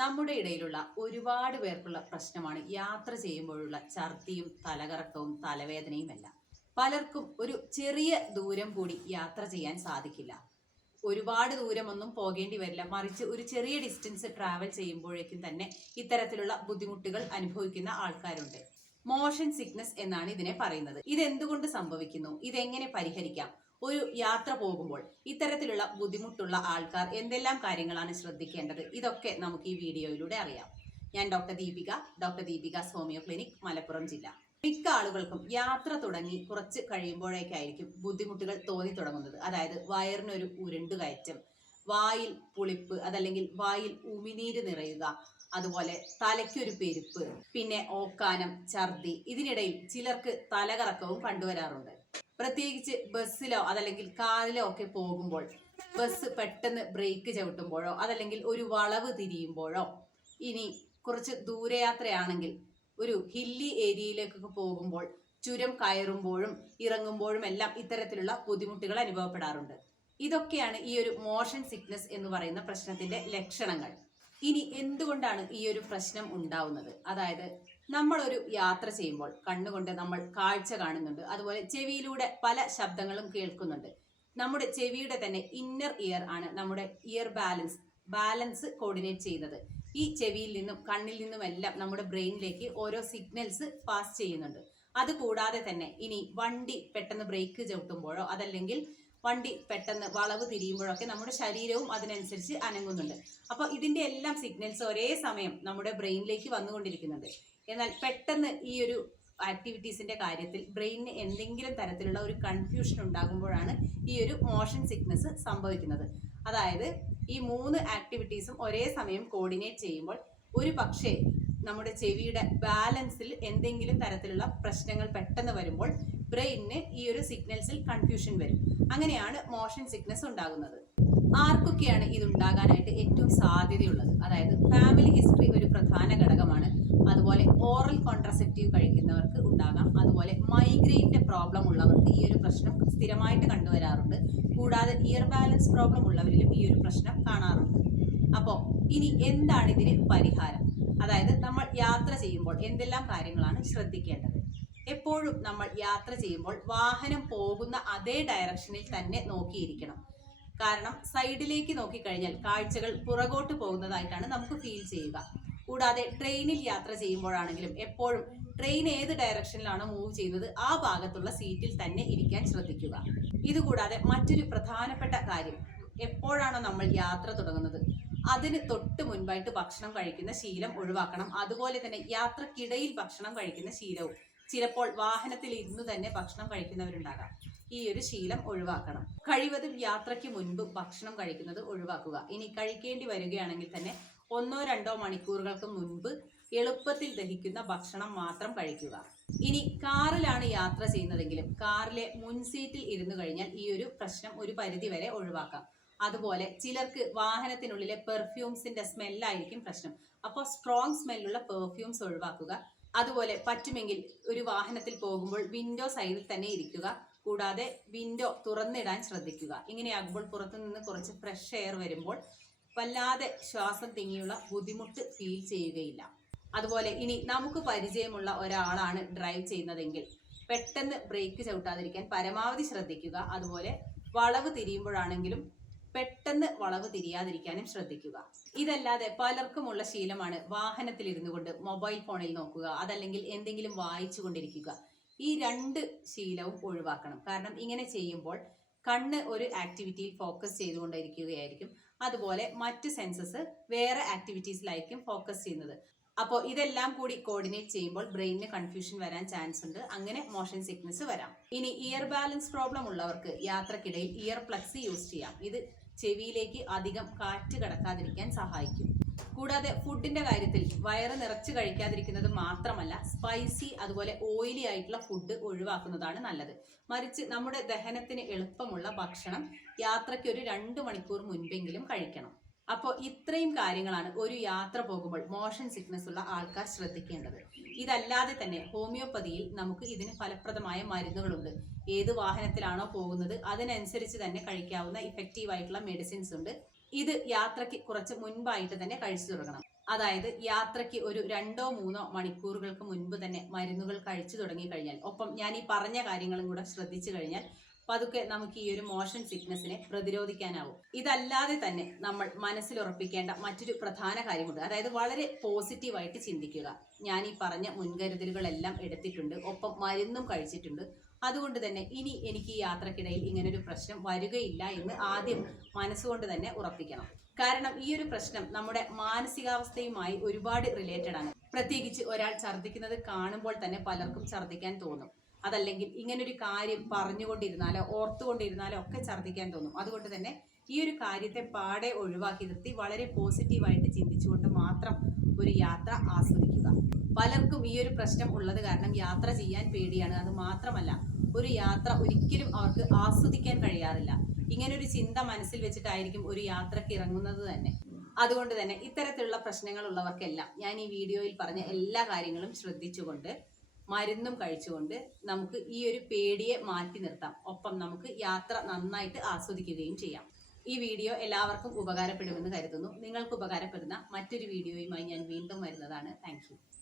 നമ്മുടെ ഇടയിലുള്ള ഒരുപാട് പേർക്കുള്ള പ്രശ്നമാണ് യാത്ര ചെയ്യുമ്പോഴുള്ള ഛർദിയും തലകറക്കവും തലവേദനയും എല്ലാം പലർക്കും ഒരു ചെറിയ ദൂരം കൂടി യാത്ര ചെയ്യാൻ സാധിക്കില്ല. ഒരുപാട് ദൂരമൊന്നും പോകേണ്ടി വരില്ല. മറിച്ച് ഒരു ചെറിയ ഡിസ്റ്റൻസ് ട്രാവൽ ചെയ്യുമ്പോഴേക്കും തന്നെ ഇത്തരത്തിലുള്ള ബുദ്ധിമുട്ടുകൾ അനുഭവിക്കുന്ന ആൾക്കാരുണ്ട്. മോഷൻ സിക്നസ് എന്നാണ് ഇതിനെ പറയുന്നത്. ഇതെന്തുകൊണ്ട് സംഭവിക്കുന്നു? ഇതെങ്ങനെ പരിഹരിക്കാം? ഒരു യാത്ര പോകുമ്പോൾ ഇത്തരത്തിലുള്ള ബുദ്ധിമുട്ടുള്ള ആൾക്കാർ എന്തെല്ലാം കാര്യങ്ങളാണ് ശ്രദ്ധിക്കേണ്ടത്? ഇതൊക്കെ നമുക്ക് ഈ വീഡിയോയിലൂടെ അറിയാം. ഞാൻ doctor Deepika doctor Deepika homeo clinic Malappuram ജില്ല. മിക്ക ആളുകൾക്കും യാത്ര തുടങ്ങി കുറച്ച് കഴിയുമ്പോഴേക്കായിരിക്കും ബുദ്ധിമുട്ടുകൾ തോന്നി തുടങ്ങുന്നത്. അതായത് വയറിനൊരു ഉരുണ്ടുകയറ്റം വായിൽ പുളിപ്പ് അതല്ലെങ്കിൽ വായിൽ ഉമിനീര് നിറയുക അതുപോലെ തലയ്ക്കൊരു പെരുപ്പ് പിന്നെ ഓക്കാനം ഛർദി ഇതിനിടയിൽ ചിലർക്ക് തലകറക്കവും കണ്ടുവരാറുണ്ട്. പ്രത്യേകിച്ച് ബസ്സിലോ അതല്ലെങ്കിൽ കാറിലോ ഒക്കെ പോകുമ്പോൾ ബസ് പെട്ടെന്ന് ബ്രേക്ക് ചവിട്ടുമ്പോഴോ അതല്ലെങ്കിൽ ഒരു വളവ് തിരിയുമ്പോഴോ ഇനി കുറച്ച് ദൂരയാത്രയാണെങ്കിൽ ഒരു ഹില്ലി ഏരിയയിലേക്കൊക്കെ പോകുമ്പോൾ ചുരം കയറുമ്പോഴും ഇറങ്ങുമ്പോഴും എല്ലാം ഇത്തരത്തിലുള്ള ബുദ്ധിമുട്ടുകൾ അനുഭവപ്പെടാറുണ്ട്. ഇതൊക്കെയാണ് ഈ ഒരു മോഷൻ സിക്നസ് എന്ന് പറയുന്ന പ്രശ്നത്തിന്റെ ലക്ഷണങ്ങൾ. ഇനി എന്തുകൊണ്ടാണ് ഈ ഒരു പ്രശ്നം ഉണ്ടാവുന്നത്? അതായത് നമ്മൾ ഒരു യാത്ര ചെയ്യുമ്പോൾ കണ്ണുകൊണ്ട് നമ്മൾ കാഴ്ച കാണുന്നുണ്ട്. അതുപോലെ ചെവിയിലൂടെ പല ശബ്ദങ്ങളും കേൾക്കുന്നുണ്ട്. നമ്മുടെ ചെവിയുടെ തന്നെ ഇന്നർ ഇയർ ആണ് നമ്മുടെ ഇയർ ബാലൻസ് ബാലൻസ് കോർഡിനേറ്റ് ചെയ്യുന്നത്. ഈ ചെവിയിൽ നിന്നും കണ്ണിൽ നിന്നും എല്ലാം നമ്മുടെ ബ്രെയിനിലേക്ക് ഓരോ സിഗ്നൽസ് പാസ് ചെയ്യുന്നുണ്ട്. അതുകൂടാതെ തന്നെ ഇനി വണ്ടി പെട്ടെന്ന് ബ്രേക്ക് ചവിട്ടുമ്പോഴോ അതല്ലെങ്കിൽ വണ്ടി പെട്ടെന്ന് വളവ് തിരിയുമ്പോഴൊക്കെ നമ്മുടെ ശരീരവും അതിനനുസരിച്ച് അനങ്ങുന്നുണ്ട്. അപ്പോൾ ഇതിന്റെ എല്ലാം സിഗ്നൽസ് ഒരേ സമയം നമ്മുടെ ബ്രെയിനിലേക്ക് വന്നുകൊണ്ടിരിക്കുന്നുണ്ട്. എന്നാൽ പെട്ടെന്ന് ഈ ഒരു ആക്ടിവിറ്റീസിന്റെ കാര്യത്തിൽ ബ്രെയിനിന് എന്തെങ്കിലും തരത്തിലുള്ള ഒരു കൺഫ്യൂഷൻ ഉണ്ടാകുമ്പോഴാണ് ഈ ഒരു മോഷൻ സിക്നസ് സംഭവിക്കുന്നത്. അതായത് ഈ മൂന്ന് ആക്ടിവിറ്റീസും ഒരേ സമയം കോർഡിനേറ്റ് ചെയ്യുമ്പോൾ ഒരു പക്ഷേ നമ്മുടെ ചെവിയുടെ ബാലൻസിൽ എന്തെങ്കിലും തരത്തിലുള്ള പ്രശ്നങ്ങൾ പെട്ടെന്ന് വരുമ്പോൾ ബ്രെയിനിന് ഈ ഒരു സിഗ്നൽസിൽ കൺഫ്യൂഷൻ വരും. അങ്ങനെയാണ് മോഷൻ സിക്നസ് ഉണ്ടാകുന്നത്. ആർക്കൊക്കെയാണ് ഇത് ഉണ്ടാകാനായിട്ട് ഏറ്റവും സാധ്യതയുള്ളത്? അതായത് ഫാമിലി ഹിസ്റ്ററി ഒരു പ്രധാന ഘടകമാണ്. അതുപോലെ ഓറൽ കോൺട്രസെപ്റ്റീവ് കഴിക്കുന്നവർക്ക് ഉണ്ടാകാം. അതുപോലെ മൈഗ്രെയിന്റെ പ്രോബ്ലം ഉള്ളവർക്ക് ഈ ഒരു പ്രശ്നം സ്ഥിരമായിട്ട് കണ്ടുവരാറുണ്ട്. കൂടാതെ ഇയർ ബാലൻസ് പ്രോബ്ലം ഉള്ളവരിലും ഈ ഒരു പ്രശ്നം കാണാറുണ്ട്. അപ്പോൾ ഇനി എന്താണ് ഇതിന് പരിഹാരം? അതായത് നമ്മൾ യാത്ര ചെയ്യുമ്പോൾ എന്തെല്ലാം കാര്യങ്ങളാണ് ശ്രദ്ധിക്കേണ്ടത്? എപ്പോഴും നമ്മൾ യാത്ര ചെയ്യുമ്പോൾ വാഹനം പോകുന്ന അതേ ഡയറക്ഷനിൽ തന്നെ നോക്കിയിരിക്കണം. കാരണം സൈഡിലേക്ക് നോക്കിക്കഴിഞ്ഞാൽ കാഴ്ചകൾ പുറകോട്ട് പോകുന്നതായിട്ടാണ് നമുക്ക് ഫീൽ ചെയ്യുക. കൂടാതെ ട്രെയിനിൽ യാത്ര ചെയ്യുമ്പോഴാണെങ്കിലും എപ്പോഴും ട്രെയിൻ ഏത് ഡയറക്ഷനിലാണ് മൂവ് ചെയ്യുന്നത് ആ ഭാഗത്തുള്ള സീറ്റിൽ തന്നെ ഇരിക്കാൻ ശ്രദ്ധിക്കുക. ഇതുകൂടാതെ മറ്റൊരു പ്രധാനപ്പെട്ട കാര്യം എപ്പോഴാണോ നമ്മൾ യാത്ര തുടങ്ങുന്നത് അതിന് തൊട്ട് മുൻപായിട്ട് ഭക്ഷണം കഴിക്കുന്ന ശീലം ഒഴിവാക്കണം. അതുപോലെ തന്നെ യാത്രക്കിടയിൽ ഭക്ഷണം കഴിക്കുന്ന ശീലവും. ചിലപ്പോൾ വാഹനത്തിൽ ഇരുന്ന് തന്നെ ഭക്ഷണം കഴിക്കുന്നവരുണ്ടാകാം. ഈ ഒരു ശീലം ഒഴിവാക്കണം. കഴിവതും യാത്രയ്ക്ക് മുൻപ് ഭക്ഷണം കഴിക്കുന്നത് ഒഴിവാക്കുക. ഇനി കഴിക്കേണ്ടി വരികയാണെങ്കിൽ തന്നെ ഒന്നോ രണ്ടോ മണിക്കൂറുകൾക്ക് മുൻപ് എളുപ്പത്തിൽ ദഹിക്കുന്ന ഭക്ഷണം മാത്രം കഴിക്കുക. ഇനി കാറിലാണ് യാത്ര ചെയ്യുന്നതെങ്കിലും കാറിലെ മുൻസീറ്റിൽ ഇരുന്നു കഴിഞ്ഞാൽ ഈ ഒരു പ്രശ്നം ഒരു പരിധി വരെ ഒഴിവാക്കാം. അതുപോലെ ചിലർക്ക് വാഹനത്തിനുള്ളിലെ പെർഫ്യൂംസിന്റെ സ്മെല്ലായിരിക്കും പ്രശ്നം. അപ്പോൾ സ്ട്രോങ് സ്മെല്ലുള്ള പെർഫ്യൂംസ് ഒഴിവാക്കുക. അതുപോലെ പറ്റുമെങ്കിൽ ഒരു വാഹനത്തിൽ പോകുമ്പോൾ വിൻഡോ സൈഡിൽ തന്നെ ഇരിക്കുക. കൂടാതെ വിൻഡോ തുറന്നിടാൻ ശ്രദ്ധിക്കുക. ഇങ്ങനെയാകുമ്പോൾ പുറത്തു നിന്ന് കുറച്ച് ഫ്രഷ് എയർ വരുമ്പോൾ വല്ലാതെ ശ്വാസം തിങ്ങിയുള്ള ബുദ്ധിമുട്ട് ഫീൽ ചെയ്യുകയില്ല. അതുപോലെ ഇനി നമുക്ക് പരിചയമുള്ള ഒരാളാണ് ഡ്രൈവ് ചെയ്യുന്നതെങ്കിൽ പെട്ടെന്ന് ബ്രേക്ക് ചവിട്ടാതിരിക്കാൻ പരമാവധി ശ്രദ്ധിക്കുക. അതുപോലെ വളവ് തിരിയുമ്പോഴാണെങ്കിലും പെട്ടെന്ന് വളവ് തിരിയാതിരിക്കാനും ശ്രദ്ധിക്കുക. ഇതല്ലാതെ പലർക്കുമുള്ള ശീലമാണ് വാഹനത്തിലിരുന്നു കൊണ്ട് മൊബൈൽ ഫോണിൽ നോക്കുക. അതല്ലെങ്കിൽ എന്തെങ്കിലും വായിച്ചു കൊണ്ടിരിക്കുക ഈ രണ്ട് ശീലവും ഒഴിവാക്കണം. കാരണം ഇങ്ങനെ ചെയ്യുമ്പോൾ കണ്ണ് ഒരു ആക്ടിവിറ്റിയിൽ ഫോക്കസ് ചെയ്തുകൊണ്ടിരിക്കുകയായിരിക്കും. അതുപോലെ മറ്റ് സെൻസസ് വേറെ ആക്ടിവിറ്റീസിലായിരിക്കും ഫോക്കസ് ചെയ്യുന്നത്. അപ്പോൾ ഇതെല്ലാം കൂടി കോർഡിനേറ്റ് ചെയ്യുമ്പോൾ ബ്രെയിനിന് കൺഫ്യൂഷൻ വരാൻ ചാൻസ് ഉണ്ട്. അങ്ങനെ മോഷൻ സിക്നസ് വരാം. ഇനി ഇയർ ബാലൻസ് പ്രോബ്ലം ഉള്ളവർക്ക് യാത്രക്കിടയിൽ ഇയർ പ്ലക്സ് യൂസ് ചെയ്യാം. ഇത് ചെവിയിലേക്ക് അധികം കാറ്റ് കടക്കാതിരിക്കാൻ സഹായിക്കും. കൂടാതെ ഫുഡിന്റെ കാര്യത്തിൽ വയറ് നിറച്ച് കഴിക്കാതിരിക്കുന്നത് മാത്രമല്ല സ്പൈസി അതുപോലെ ഓയിലി ആയിട്ടുള്ള ഫുഡ് ഒഴിവാക്കുന്നതാണ് നല്ലത്. മറിച്ച് നമ്മുടെ ദഹനത്തിന് എളുപ്പമുള്ള ഭക്ഷണം യാത്രയ്ക്ക് ഒരു രണ്ട് മണിക്കൂർ മുൻപെങ്കിലും കഴിക്കണം. അപ്പോൾ ഇത്രയും കാര്യങ്ങളാണ് ഒരു യാത്ര പോകുമ്പോൾ മോഷൻ സിക്നസ് ഉള്ള ആൾക്കാർ ശ്രദ്ധിക്കേണ്ടത്. ഇതല്ലാതെ തന്നെ ഹോമിയോപ്പതിയിൽ നമുക്ക് ഇതിന് ഫലപ്രദമായ മരുന്നുകളുണ്ട്. ഏത് വാഹനത്തിലാണോ പോകുന്നത് അതിനനുസരിച്ച് തന്നെ കഴിക്കാവുന്ന ഇഫക്റ്റീവ് ആയിട്ടുള്ള മെഡിസിൻസ് ഉണ്ട്. ഇത് യാത്രയ്ക്ക് കുറച്ച് മുൻപായിട്ട് തന്നെ കഴിച്ചു തുടങ്ങണം. അതായത് യാത്രയ്ക്ക് ഒരു രണ്ടോ മൂന്നോ മണിക്കൂറുകൾക്ക് മുൻപ് തന്നെ മരുന്നുകൾ കഴിച്ചു തുടങ്ങി കഴിഞ്ഞാൽ ഒപ്പം ഞാൻ ഈ പറഞ്ഞ കാര്യങ്ങളും കൂടെ ശ്രദ്ധിച്ചു കഴിഞ്ഞാൽ പതുക്കെ നമുക്ക് ഈ ഒരു മോഷൻ സിക്നസിനെ പ്രതിരോധിക്കാനാവും. ഇതല്ലാതെ തന്നെ നമ്മൾ മനസ്സിൽ ഉറപ്പിക്കേണ്ട മറ്റൊരു പ്രധാന കാര്യമുണ്ട്. അതായത് വളരെ പോസിറ്റീവായിട്ട് ചിന്തിക്കുക. ഞാൻ ഈ പറഞ്ഞ മുൻകരുതലുകളെല്ലാം എടുത്തിട്ടുണ്ട്. ഒപ്പം മരുന്നും കഴിച്ചിട്ടുണ്ട്. അതുകൊണ്ട് തന്നെ ഇനി എനിക്ക് ഈ യാത്രക്കിടയിൽ ഇങ്ങനൊരു പ്രശ്നം വരികയില്ല എന്ന് ആദ്യം മനസ്സുകൊണ്ട് തന്നെ ഉറപ്പിക്കണം. കാരണം ഈ ഒരു പ്രശ്നം നമ്മുടെ മാനസികാവസ്ഥയുമായി ഒരുപാട് റിലേറ്റഡ് ആണ്. പ്രത്യേകിച്ച് ഒരാൾ ഛർദ്ദിക്കുന്നത് കാണുമ്പോൾ തന്നെ പലർക്കും ഛർദ്ദിക്കാൻ തോന്നും. അതല്ലെങ്കിൽ ഇങ്ങനൊരു കാര്യം പറഞ്ഞുകൊണ്ടിരുന്നാലോ ഓർത്തുകൊണ്ടിരുന്നാലോ ഒക്കെ ഛർദ്ദിക്കാൻ തോന്നും. അതുകൊണ്ട് തന്നെ ഈ ഒരു കാര്യത്തെ പാടെ ഒഴിവാക്കി നിർത്തി വളരെ പോസിറ്റീവായിട്ട് ചിന്തിച്ചുകൊണ്ട് മാത്രം ഒരു യാത്ര ആസ്വദിക്കുക. പലർക്കും ഈ ഒരു പ്രശ്നം ഉള്ളത് കാരണം യാത്ര ചെയ്യാൻ പേടിയാണ്. അത് മാത്രമല്ല ഒരു യാത്ര ഒരിക്കലും അവർക്ക് ആസ്വദിക്കാൻ കഴിയാറില്ല. ഇങ്ങനെ ഒരു ചിന്ത മനസ്സിൽ വെച്ചിട്ടായിരിക്കും ഒരു യാത്രയ്ക്ക് ഇറങ്ങുന്നത് തന്നെ. അതുകൊണ്ട് തന്നെ ഇത്തരത്തിലുള്ള പ്രശ്നങ്ങൾ ഉള്ളവർക്കെല്ലാം ഞാൻ ഈ വീഡിയോയിൽ പറഞ്ഞ എല്ലാ കാര്യങ്ങളും ശ്രദ്ധിച്ചുകൊണ്ട് മരുന്നും കഴിച്ചുകൊണ്ട് നമുക്ക് ഈ ഒരു പേടിയെ മാറ്റി നിർത്താം. ഒപ്പം നമുക്ക് യാത്ര നന്നായിട്ട് ആസ്വദിക്കുകയും ചെയ്യാം. ഈ വീഡിയോ എല്ലാവർക്കും ഉപകാരപ്പെടുമെന്ന് കരുതുന്നു. നിങ്ങൾക്ക് ഉപകാരപ്പെടുന്ന മറ്റൊരു വീഡിയോയുമായി ഞാൻ വീണ്ടും വരുന്നതാണ്. താങ്ക്